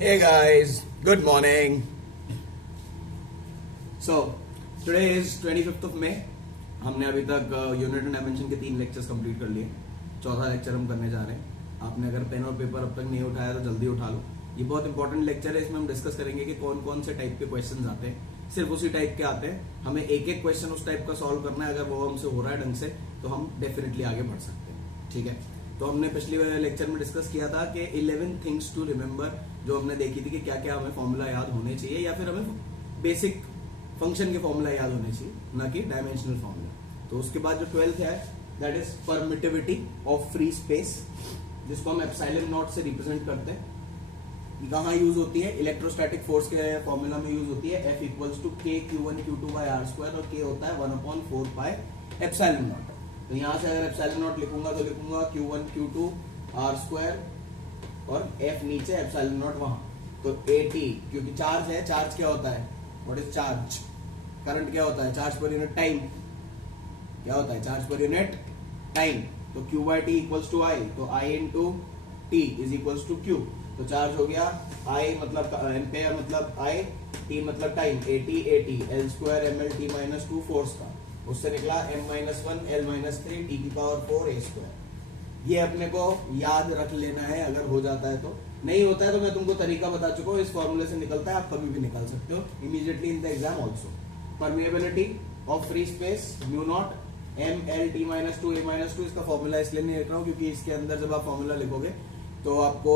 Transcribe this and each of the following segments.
Hey guys, good morning. So, today is 25th of May. हमने अभी तक unit and dimension के 3 lectures complete कर लिए। चौथा लेक्चर हम करने जा रहे हैं। आपने अगर पेन और पेपर अब तक नहीं उठाया तो जल्दी उठा लो। ये बहुत इंपॉर्टेंट लेक्चर है। इसमें हम डिस्कस करेंगे कि कौन कौन से टाइप के क्वेश्चंस आते हैं। सिर्फ उसी टाइप के आते हैं। हमें एक एक क्वेश्चन उस टाइप का सॉल्व करना है। अगर वो हमसे हो रहा है ढंग से तो हम डेफिनेटली आगे बढ़ सकते हैं। ठीक है, तो हमने पिछले लेक्चर में डिस्कस किया था कि 11 थिंग्स टू रिमेंबर, जो हमने देखी थी कि क्या क्या हमें फॉर्मूला याद होने चाहिए या फिर हमें बेसिक फंक्शन के फॉर्मूला याद होने चाहिए, ना कि डायमेंशनल फॉर्मूला। तो उसके बाद जो 12th है that is permittivity of free space, जिसको हम एप्सिलॉन नॉट से रिप्रेजेंट करते हैं। कहाँ यूज होती है? इलेक्ट्रोस्टैटिक फोर्स के फॉर्मूला में यूज होती है। F equals to K Q1 Q2 by R square, और K होता है 1/4 पाई एप्सिलॉन नॉट। तो यहां से अगर एप्सिलॉन नॉट लिखूंगा तो लिखूंगा Q1 Q2 R स्क्वायर और F नीचे एप्सिलॉन नॉट वहां। तो AT, क्योंकि चार्ज है, चार्ज क्या होता है? What is charge? करंट क्या होता है? चार्ज पर यूनिट टाइम। क्या होता है? चार्ज पर यूनिट टाइम। तो Q by T equals to I, तो I into T is equals to Q। तो चार्ज हो गया I मतलब एम्पेयर मतलब I, T मतलब time, AT L square ML T minus 2 force का, उससे निकला M-1 L-3 T की पावर 4 A स्क्वायर। ये अपने को याद रख लेना है अगर हो जाता है तो। नहीं होता है तो मैं तुमको तरीका बता चुका हूँ, इस फॉर्मूले से निकलता है, आप कभी भी निकाल सकते हो immediately in the exam also. Permeability of free space mu naught ML T-2 A-2, इसका फॉर्मूला इसलिए नहीं लिख रहा हूँ क्योंकि इसके अंदर जब आप फॉर्मूला लिखोगे तो आपको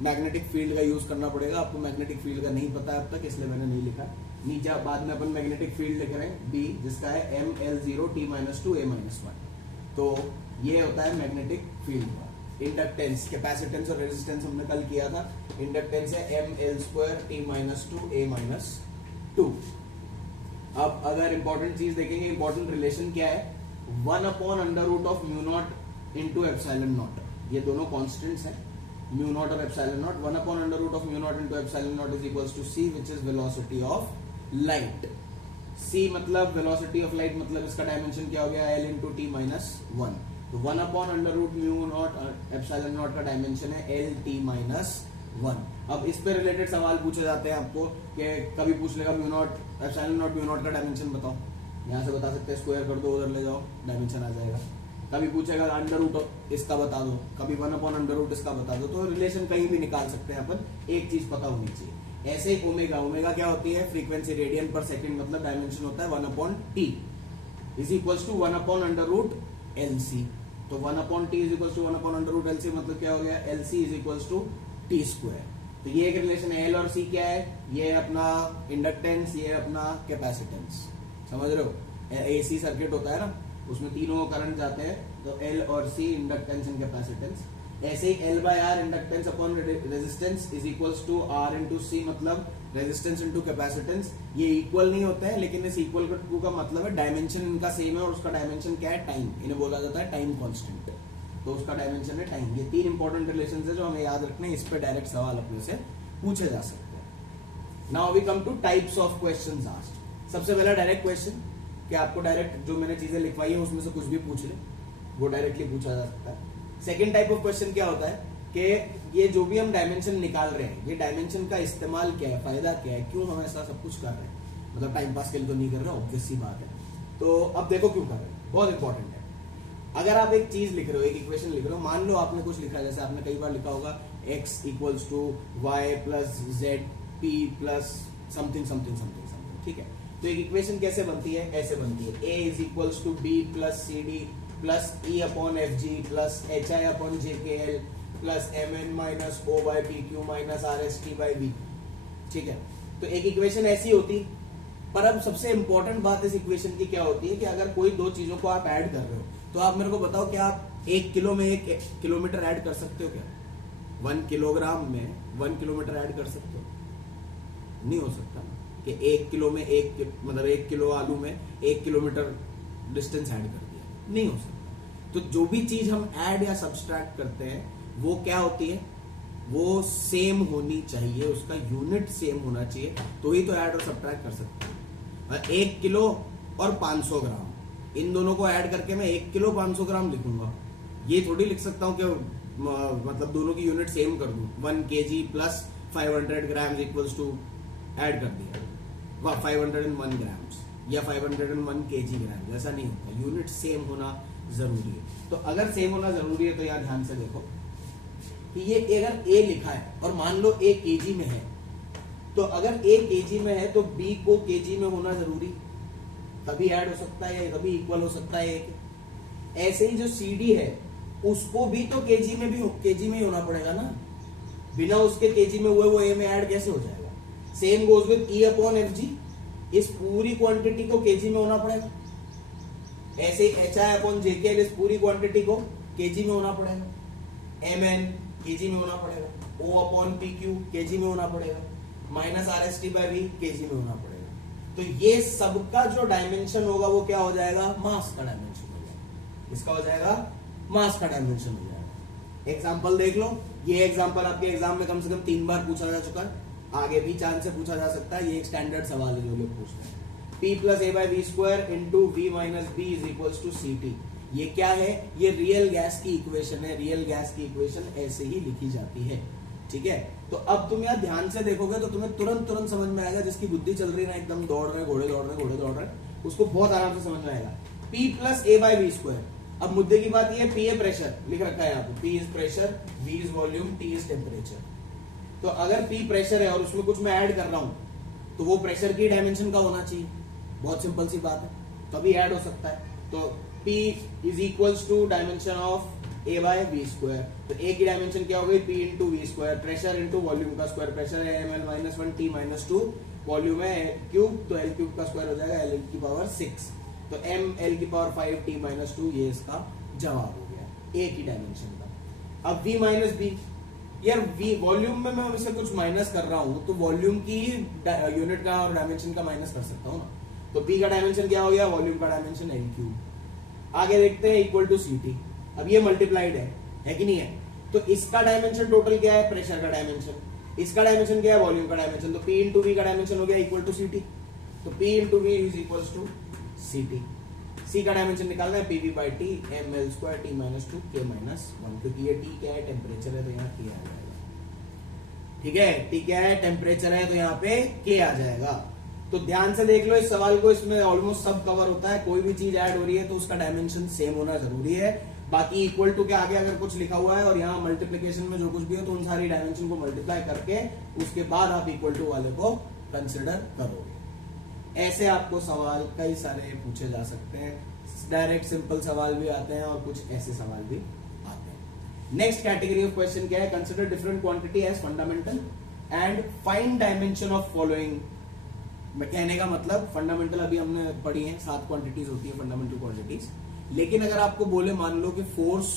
मैग्नेटिक फील्ड का यूज करना पड़ेगा। आपको मैग्नेटिक फील्ड का नहीं पता है अब तक, इसलिए मैंने नहीं लिखा। नीचे बाद में अपन मैग्नेटिक फील्ड लिख रहे हैं B, जिसका है ML0 T-2 A-1। तो ये होता है मैग्नेटिक फील्ड का। इंडक्टेंस, कैपेसिटेंस और रेजिस्टेंस हमने कल किया था। इंडक्टेंस है ML2 T-2 A-2। अब अगर इंपॉर्टेंट चीज देखेंगे, इंपॉर्टेंट रिलेशन क्या है? 1/√μ0 इंटू एप्सिलॉन नॉट। ये दोनों कॉन्स्टेंट्स हैं, म्यू नॉट और epsilon naught. 1/√μ0 into epsilon naught is equals to C, which is velocity of light. C मतलब वेलोसिटी ऑफ लाइट, मतलब इसका डायमेंशन क्या हो गया? L into T-1। तो 1/√μ0 एप्सिलॉन नॉट का डायमेंशन है L T-1। अब इस पे रिलेटेड सवाल पूछे जाते हैं आपको कि कभी पूछ लेगा mu naught epsilon not mu naught का डायमेंशन बताओ। यहां से बता सकते हैं, स्क्वायर कर दो, उधर ले जाओ, डायमेंशन आ जाएगा। कभी पूछेगा अंडर रूट इसका बता दो, कभी 1/√, इसका बता दो। तो रिलेशन कहीं भी निकाल सकते हैं अपन, एक चीज पता होनी चाहिए। ऐसे ही ओमेगा क्या होती है? फ्रीक्वेंसी रेडियन पर सेकंड, मतलब डायमेंशन होता है 1/t is equals to 1/√LC। तो 1/t is equals to 1/√LC, मतलब क्या हो गया? LC is equals to T square. तो ये एक रिलेशन है। L और C क्या है? ये अपना इंडक्टेंस, ये अपना कैपेसिटेंस। समझ रहे हो? AC सर्किट होता है ना, उसमें तीनों करंट जाते हैं। तो L और C इंडक्टेंस एंड कैपेसिटेंस। ऐसे ही L/R inductance upon resistance is equals to R into C, मतलब रेजिस्टेंस इंटू कैपेसिटेंस। ये इक्वल नहीं होता है, लेकिन इस इक्वल टू का मतलब है डायमेंशन इनका सेम है, और उसका डायमेंशन क्या है? टाइम। इन्हें बोला जाता है टाइम कांस्टेंट, तो उसका डायमेंशन है टाइम। ये 3 इंपॉर्टेंट रिलेशंस है जो हमें याद रखने हैं। इस पे डायरेक्ट सवाल अपने से पूछे जा सकते हैं। Now we come to types of questions asked. सबसे पहला डायरेक्ट क्वेश्चन, कि आपको डायरेक्ट जो मैंने चीजें लिखवाई है उसमें से कुछ भी पूछ ले, वो डायरेक्टली पूछा जा सकता है। सेकेंड टाइप ऑफ क्वेश्चन क्या होता है कि ये जो भी हम डायमेंशन निकाल रहे हैं, ये डायमेंशन का इस्तेमाल क्या है, फायदा क्या है, क्यों हम ऐसा सब कुछ कर रहे हैं? मतलब टाइम पास के लिए तो नहीं कर रहे, ऑब्वियस सी बात है। तो अब देखो क्यों कर रहे हैं, बहुत इंपॉर्टेंट है। अगर आप एक चीज लिख रहे हो, एक इक्वेशन लिख रहे हो, मान लो आपने कुछ लिखा, जैसे आपने कई बार लिखा होगा x equals to y plus z p plus something something something something, ठीक है? तो एक इक्वेशन कैसे बनती है? ऐसे बनती है, a is equals to B plus C D plus E upon F G plus H I upon J K L plus M N minus O by P Q minus R S T by B. ठीक है, तो एक equation ऐसी होती। पर अब सबसे important बात इस इक्वेशन की क्या होती है कि अगर कोई दो चीजों को आप ऐड कर रहे हो, तो आप मेरे को बताओ, क्या आप 1 किलो में 1 किलोमीटर ऐड कर सकते हो? क्या 1 किलोग्राम में 1 किलोमीटर ऐड कर सकते हो? नहीं हो सकता कि 1 किलो में मतलब 1 किलो आलू में 1 किलोमीटर डिस्टेंस ऐड कर दिया, नहीं हो सकता। तो जो भी चीज हम ऐड या सब्सट्रैक्ट करते हैं वो क्या होती है? वो सेम होनी चाहिए, उसका यूनिट सेम होना चाहिए, तो ही तो ऐड और सब्ट्रैक्ट कर सकते हैं। 1 किलो और 500 ग्राम, इन दोनों को ऐड करके मैं 1 किलो 500 ग्राम लिखूंगा। ये थोड़ी लिख सकता हूं कि मतलब दोनों की यूनिट सेम कर दूं, 1 kg plus 500 grams equals to add कर दिया 501 ग्राम्स या 501 केजी ग्राम, ऐसा नहीं होता, यूनिट सेम होना जरूरी है। तो अगर सेम होना जरूरी है तो यार ध्यान से देखो कि ये अगर ए लिखा है और मान लो ए केजी में है, तो अगर ए केजी में है तो बी को केजी में होना जरूरी, तभी ऐड हो सकता है या तभी इक्वल हो सकता है ए के। ऐसे ही जो सीडी है उसको भी तो केजी में ही होना पड़ेगा ना, बिना उसके केजी में हुए वो ए में ऐड कैसे हो जाएगा। Same goes with E upon F जी, इस पूरी क्वांटिटी को केजी में होना पड़ेगा। ऐसे ही एच आई अपॉन जेकेएल इस पूरी क्वांटिटी को केजी में होना पड़ेगा। एम एन केजी में होना पड़ेगा, o upon p q kg में होना पड़ेगा, minus R S T by v kg में होना पड़ेगा। तो ये सबका जो डायमेंशन होगा वो क्या हो जाएगा, मास का डायमेंशन हो जाएगा। इसका हो जाएगा मास का डायमेंशन हो जाएगा। एग्जाम्पल देख लो, ये एग्जाम्पल आपके एग्जाम में कम से कम 3 बार पूछा जा चुका है, आगे भी चांस से पूछा जा सकता है। ये एक स्टैंडर्ड सवाल है जो लोग पूछते हैं। P plus a by v square into v minus b is equals to C t. ये क्या है, ये रियल गैस की इक्वेशन है। रियल गैस की इक्वेशन ऐसे ही लिखी जाती है, ठीक है। तो अब तुम यार ध्यान से देखोगे तो तुम्हें तुरंत समझ में आएगा, जिसकी बुद्धि चल रही है ना एकदम दौड़ रहे घोड़े दौड़ रहे, उसको बहुत आराम से समझ में आएगा। P plus a by v square. अब मुद्दे की बात ये, P है प्रेशर, लिख रखा है यहाँ पे, P is pressure, V is volume, T is temperature. तो अगर P प्रेशर है और उसमें कुछ मैं ऐड कर रहा हूं तो वो प्रेशर की डायमेंशन का होना चाहिए, बहुत सिंपल सी बात है, तभी ऐड हो सकता है। तो P is equals to dimension of a by v square. तो ए की डायमेंशन क्या हो गई, P into v square, pressure into volume का स्क्वायर, प्रेशर है ml minus 1 T minus 2, volume है क्यूब, तो एल क्यूब का स्क्वायर हो जाएगा एल की पावर 6, तो एम एल की पावर 5 T माइनस 2, ये इसका जवाब हो गया ए की डायमेंशन का। अब V माइनस बी, यार वी वॉल्यूम में मैं उससे कुछ माइनस कर रहा हूं तो वॉल्यूम की यूनिट का और डायमेंशन का माइनस कर सकता हूं ना। तो बी का डायमेंशन क्या हो गया, वॉल्यूम का डायमेंशन एल क्यूब। आगे देखते हैं इक्वल टू सी टी। अब ये मल्टीप्लाइड है कि नहीं है, तो इसका डायमेंशन टोटल क्या है, प्रेशर का डायमेंशन, इसका डायमेंशन क्या है, वॉल्यूम का डायमेंशन। तो पी इंटू वी का डायमेंशन हो गया इक्वल टू सी टी, तो P into V is equal to C T. C का डायमेंशन निकालना है, PV by T M L square T minus 2 के माइनस 1, क्योंकि ये टी क्या है, टेम्परेचर है, तो यहाँ के आ जाएगा, ठीक है। टी क्या है, टेम्परेचर है, तो यहाँ पे के आ जाएगा। तो ध्यान से देख लो इस सवाल को, इसमें ऑलमोस्ट सब कवर होता है। कोई भी चीज ऐड हो रही है तो उसका डायमेंशन सेम होना जरूरी है। बाकी इक्वल टू के आगे अगर कुछ लिखा हुआ है और यहाँ मल्टीप्लीकेशन में जो कुछ भी हो तो उन सारी डायमेंशन को मल्टीप्लाई करके उसके बाद आप इक्वल टू वाले को कंसिडर करोगे। ऐसे आपको सवाल कई सारे पूछे जा सकते हैं, डायरेक्ट सिंपल सवाल भी आते हैं और कुछ ऐसे सवाल भी आते हैं। नेक्स्ट कैटेगरी ऑफ क्वेश्चन क्या है, consider different quantity as fundamental and find dimension of following. मैं कहने का मतलब, फंडामेंटल अभी हमने पढ़ी है, 7 क्वांटिटीज होती है फंडामेंटल क्वांटिटीज। लेकिन अगर आपको बोले, मान लो कि फोर्स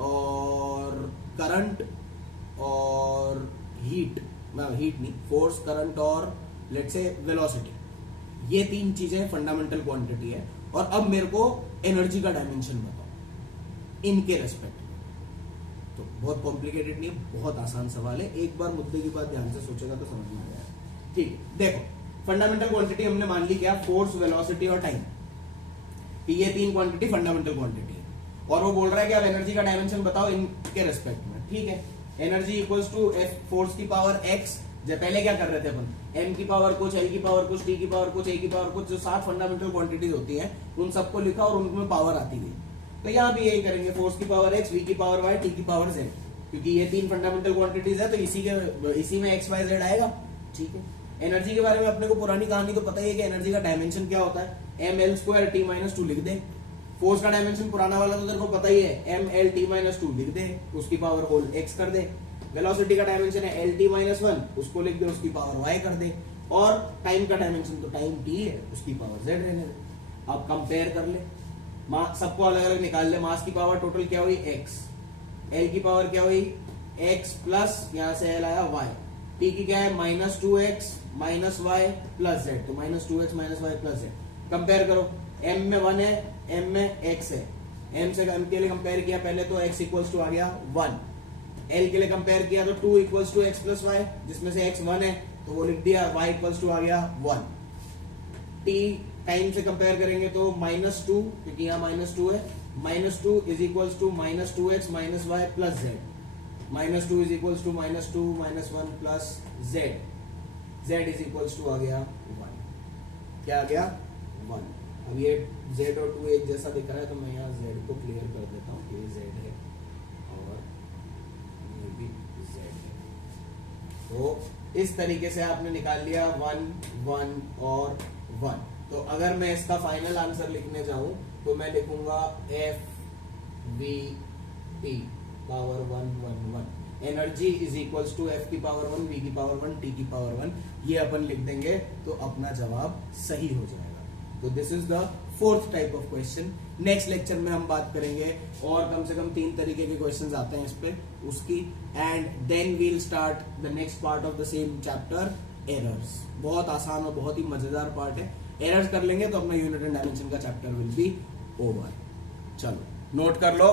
और करंट और हीट नहीं, फोर्स करंट और लेट्स से वेलोसिटी, ये 3 चीजें फंडामेंटल क्वांटिटी है। और अब मेरे को एनर्जी का डायमेंशन बताओ इनके रेस्पेक्ट में। तो बहुत कॉम्प्लिकेटेड नहीं, बहुत आसान सवाल है, एक बार मुद्दे की बात ध्यान से सोचेगा तो समझ में आ जाएगा। ठीक, देखो फंडामेंटल क्वांटिटी हमने मान ली क्या, फोर्स, वेलोसिटी और टाइम, ये 3 क्वांटिटी फंडामेंटल क्वांटिटी है। और वो बोल रहा है कि आप एनर्जी का डायमेंशन बताओ इनके रेस्पेक्ट में, ठीक है। Energy equals to f force की पावर एक्स, जब पहले क्या कर रहे थे अपन, m की पावर कुछ, l की पावर कुछ, t की पावर कुछ, a की पावर कुछ, जो 7 फंडामेंटल क्वांटिटीज होती हैं उन सबको लिखा और उनमें पावर आती गई। तो यहाँ भी यही करेंगे, फोर्स की पावर x, v की पावर y, t की पावर z, क्योंकि ये 3 फंडामेंटल क्वांटिटीज है तो इसी में x y z आएगा, ठीक है। एनर्जी के बारे में अपने को पुरानी कहानी तो पता ही है कि एनर्जी का डायमेंशन क्या होता है, m L square T minus 2 लिख दे। फोर्स का डायमेंशन पुराना वाला तो तेरे को पता ही है, एम एल टी माइनस 2 लिख दे, उसकी पावर होल एक्स कर दे। वेलोसिटी का डायमेंशन है एल टी माइनस 1, उसको लिख दे, उसकी पावर वाई कर दे। और टाइम का डायमेंशन तो टाइम टी है, उसकी पावर जेड रहने दे। आप कंपेयर कर ले, सबको अलग अलग निकाल ले। मास की पावर टोटल क्या हुई, एक्स, एल की पावर क्या हुई, एक्स प्लस यहाँ से एल आया वाई, टी की क्या है minus 2x minus Y plus Z, तो minus 2x minus Y plus Z. Compare करो, m में 1 है, m में x है, m से m के लिए कंपेयर किया पहले तो x इक्वल्स टू आ गया 1, l के लिए कंपेयर किया तो 2 equals to x plus y, जिसमें से x 1 है तो वो लिख दिया, y इक्वल्स टू आ गया 1। t टाइम से कंपेयर करेंगे तो माइनस 2, क्योंकि यहाँ माइनस 2 है, minus 2 is equals to minus 2x minus Y plus Z. -2 is equals to -2 -1 plus Z, Z is equals to आ गया 1, क्या आ गया 1। अब ये z और 2 एक जैसा दिख रहा है तो मैं यहाँ z को क्लियर कर देता हूँ, ये z है और ये भी z है। तो इस तरीके से आपने निकाल लिया 1 1 और 1। तो अगर मैं इसका फाइनल आंसर लिखने जाऊं तो मैं लिखूंगा f v t power 1 1 1। Energy is equals to f की पावर 1 v की पावर 1 t की पावर 1, ये अपन लिख देंगे तो अपना जवाब सही हो जाएगा। तो this is the fourth type of question. Next lecture में हम बात करेंगे और कम से कम 3 तरीके के क्वेश्चंस आते हैं इस पे उसकी, and then we'll start the next part of the same chapter, errors. बहुत आसान और बहुत ही मजेदार पार्ट है। एरर्स कर लेंगे तो अपना यूनिट एंड डायमेंशन का चैप्टर विल बी ओवर। चलो नोट कर लो।